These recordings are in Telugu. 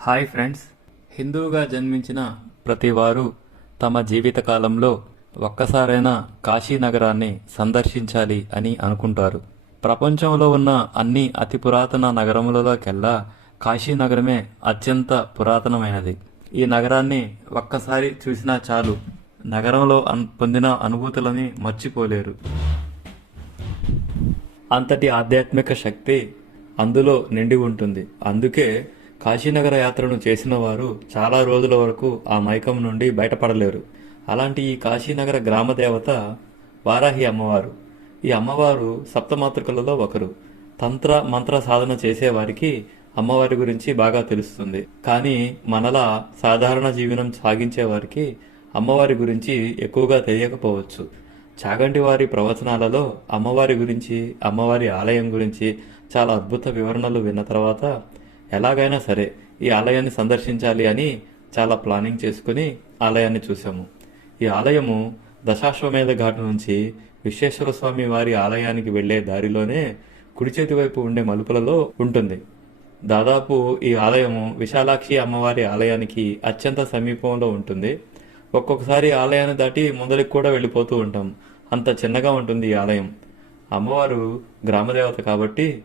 Hi friends. హిందువుగా జన్మించిన ప్రతి వారు తమ జీవితకాలంలో ఒక్కసారైనా కాశీ నగరాన్ని సందర్శించాలి అని అనుకుంటారు. ప్రపంచంలో ఉన్న అన్ని అతి పురాతన నగరములలోకెల్లా కాశీ నగరమే అత్యంత పురాతనమైనది. ఈ నగరాన్ని ఒక్కసారి చూసినా చాలు. నగరంలో అన్- పొందిన అనుభూతులని మర్చిపోలేరు. అంతటి ఆధ్యాత్మిక శక్తి అందులో నిండి ఉంటుంది. అందుకే కాశీనగర యాత్రను చేసిన వారు చాలా రోజుల వరకు ఆ మైకం నుండి బయటపడలేరు. అలాంటి ఈ కాశీనగర గ్రామ దేవత వారాహి అమ్మవారు. ఈ అమ్మవారు సప్తమాతృకలలో ఒకరు. తంత్ర మంత్ర సాధన చేసేవారికి అమ్మవారి గురించి బాగా తెలుస్తుంది. కానీ మనలా సాధారణ జీవనం సాగించే వారికి అమ్మవారి గురించి ఎక్కువగా తెలియకపోవచ్చు. చాగంటి వారి ప్రవచనాలలో అమ్మవారి గురించి అమ్మవారి ఆలయం గురించి చాలా అద్భుత వివరణలు విన్న తర్వాత ఎలాగైనా సరే ఈ ఆలయాన్ని సందర్శించాలి అని చాలా ప్లానింగ్ చేసుకుని ఆలయాన్ని చూసాము ఈ ఆలయము దశాశ్వమేధ ఘాట్ నుంచి విశ్వేశ్వర స్వామి వారి ఆలయానికి వెళ్ళే దారిలోనే కుడి చేతి వైపు ఉండే మలుపులలో ఉంటుంది. దాదాపు ఈ ఆలయము విశాలాక్షి అమ్మవారి ఆలయానికి అత్యంత సమీపంలో ఉంటుంది. ఒక్కొక్కసారి ఆలయాన్ని దాటి ముందరికి కూడా వెళ్ళిపోతూ ఉంటాం. అంత చిన్నగా ఉంటుంది ఈ ఆలయం. అమ్మవారు గ్రామదేవత కాబట్టి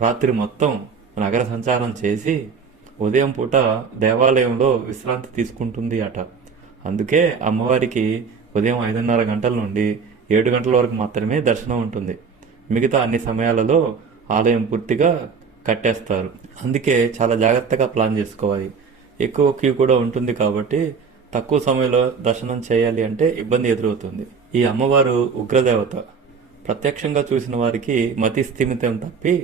రాత్రి మొత్తం నగర సంచారం చేసి ఉదయం పూట దేవాలయంలో విశ్రాంతి తీసుకుంటుంది అట. అందుకే అమ్మవారికి ఉదయం ఐదున్నర గంటల నుండి ఏడు గంటల వరకు మాత్రమే దర్శనం ఉంటుంది. మిగతా అన్ని సమయాలలో ఆలయం పూర్తిగా కట్టేస్తారు. అందుకే చాలా జాగ్రత్తగా ప్లాన్ చేసుకోవాలి. ఎక్కువ క్యూ కూడా ఉంటుంది కాబట్టి తక్కువ సమయంలో దర్శనం చేయాలి అంటే ఇబ్బంది ఎదురవుతుంది. ఈ అమ్మవారు ఉగ్రదేవత. ప్రత్యక్షంగా చూసిన వారికి మతి స్థిమితం తప్పి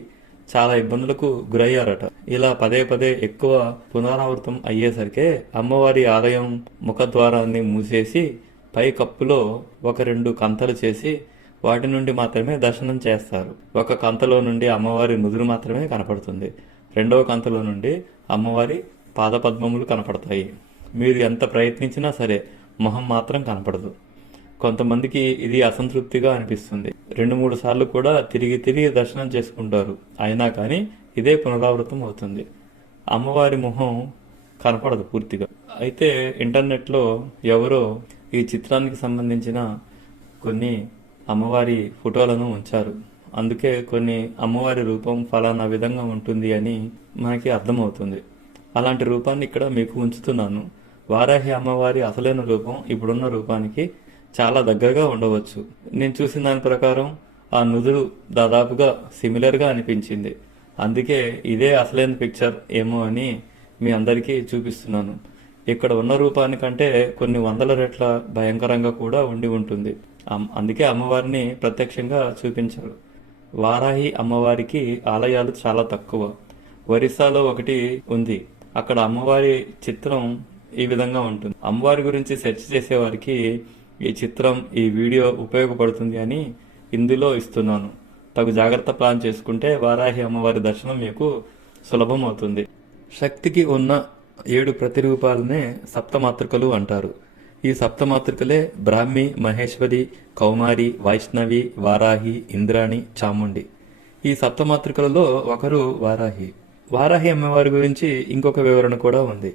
చాలా ఇబ్బందులకు గురయ్యారట. ఇలా పదే పదే ఎక్కువ పునరావృతం అయ్యేసరికి అమ్మవారి ఆలయం ముఖద్వారాన్ని మూసేసి పై కప్పులో ఒక రెండు కంతలు చేసి వాటి నుండి మాత్రమే దర్శనం చేస్తారు. ఒక కంతలో నుండి అమ్మవారి నుదురు మాత్రమే కనపడుతుంది. రెండవ కంతలో నుండి అమ్మవారి పాదపద్మములు కనపడతాయి. మీరు ఎంత ప్రయత్నించినా సరే మొహం మాత్రం కనపడదు. కొంతమందికి ఇది అసంతృప్తిగా అనిపిస్తుంది. రెండు మూడు సార్లు కూడా తిరిగి తిరిగి దర్శనం చేసుకుంటారు. అయినా కానీ ఇదే పునరావృతం అవుతుంది. అమ్మవారి మొహం కనపడదు పూర్తిగా. అయితే ఇంటర్నెట్లో ఎవరో ఈ చిత్రానికి సంబంధించిన కొన్ని అమ్మవారి ఫోటోలను ఉంచారు. అందుకే కొన్ని అమ్మవారి రూపం ఫలానా విధంగా ఉంటుంది అని మనకి అర్థమవుతుంది. అలాంటి రూపాన్ని ఇక్కడ మీకు ఉంచుతున్నాను. వారాహి అమ్మవారి అసలైన రూపం ఇప్పుడున్న రూపానికి చాలా దగ్గరగా ఉండవచ్చు. నేను చూసిన దాని ప్రకారం ఆ నుదురు దాదాపుగా సిమిలర్గా అనిపించింది. అందుకే ఇదే అసలైన పిక్చర్ ఏమో అని మీ అందరికీ చూపిస్తున్నాను. ఇక్కడ ఉన్న రూపానికంటే కొన్ని వందల రెట్ల భయంకరంగా కూడా ఉండి ఉంటుంది. అందుకే అమ్మవారిని ప్రత్యక్షంగా చూపించారు. వారాహి అమ్మవారికి ఆలయాలు చాలా తక్కువ. ఒరిస్సాలో ఒకటి ఉంది. అక్కడ అమ్మవారి చిత్రం ఈ విధంగా ఉంటుంది. అమ్మవారి గురించి సెర్చ్ చేసేవారికి ఈ చిత్రం ఈ వీడియో ఉపయోగపడుతుంది అని ఇందులో ఇస్తున్నాను. తగు జాగ్రత్త ప్లాన్ చేసుకుంటే వారాహి అమ్మవారి దర్శనం మీకు సులభం అవుతుంది శక్తికి ఉన్న ఏడు ప్రతిరూపాలనే సప్తమాతృకలు అంటారు. ఈ సప్తమాతృకలే బ్రాహ్మి మహేశ్వరి కౌమారి వైష్ణవి వారాహి ఇంద్రాణి చాముండి. ఈ సప్తమాతృకలలో ఒకరు వారాహి. వారాహి అమ్మవారి గురించి ఇంకొక వివరణ కూడా ఉంది.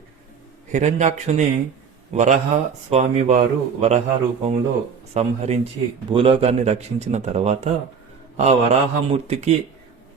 హిరణ్యాక్షుని వరహ స్వామివారు వరహ రూపంలో సంహరించి భూలోకాన్ని రక్షించిన తర్వాత ఆ వరాహమూర్తికి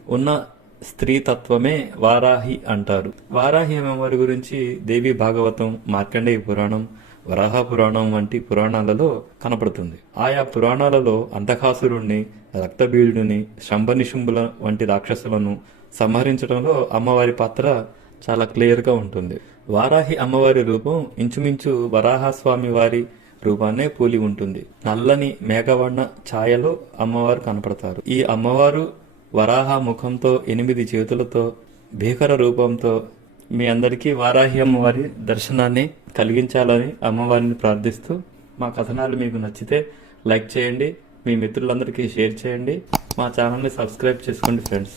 ఉన్న స్త్రీ తత్వమే వారాహి అంటారు. వారాహి అమ్మవారి గురించి దేవి భాగవతం మార్కండేయ పురాణం వరాహ పురాణం వంటి పురాణాలలో కనపడుతుంది. ఆయా పురాణాలలో అంధకాసురుణ్ణి రక్తబీజుడిని శంభనిశుంభుల వంటి రాక్షసులను సంహరించడంలో అమ్మవారి పాత్ర చాలా క్లియర్గా ఉంటుంది. వారాహి అమ్మవారి రూపం ఇంచుమించు వరాహస్వామి వారి రూపాన్నే పోలి ఉంటుంది. నల్లని మేఘవర్ణ ఛాయలో అమ్మవారు కనపడతారు. ఈ అమ్మవారు వరాహ ముఖంతో ఎనిమిది చేతులతో భీకర రూపంతో మీ అందరికీ వారాహి అమ్మవారి దర్శనాన్ని కలిగించాలని అమ్మవారిని ప్రార్థిస్తూ మా కథనాలు మీకు నచ్చితే లైక్ చేయండి. మీ మిత్రులందరికీ షేర్ చేయండి. మా ఛానల్ని సబ్స్క్రైబ్ చేసుకోండి ఫ్రెండ్స్.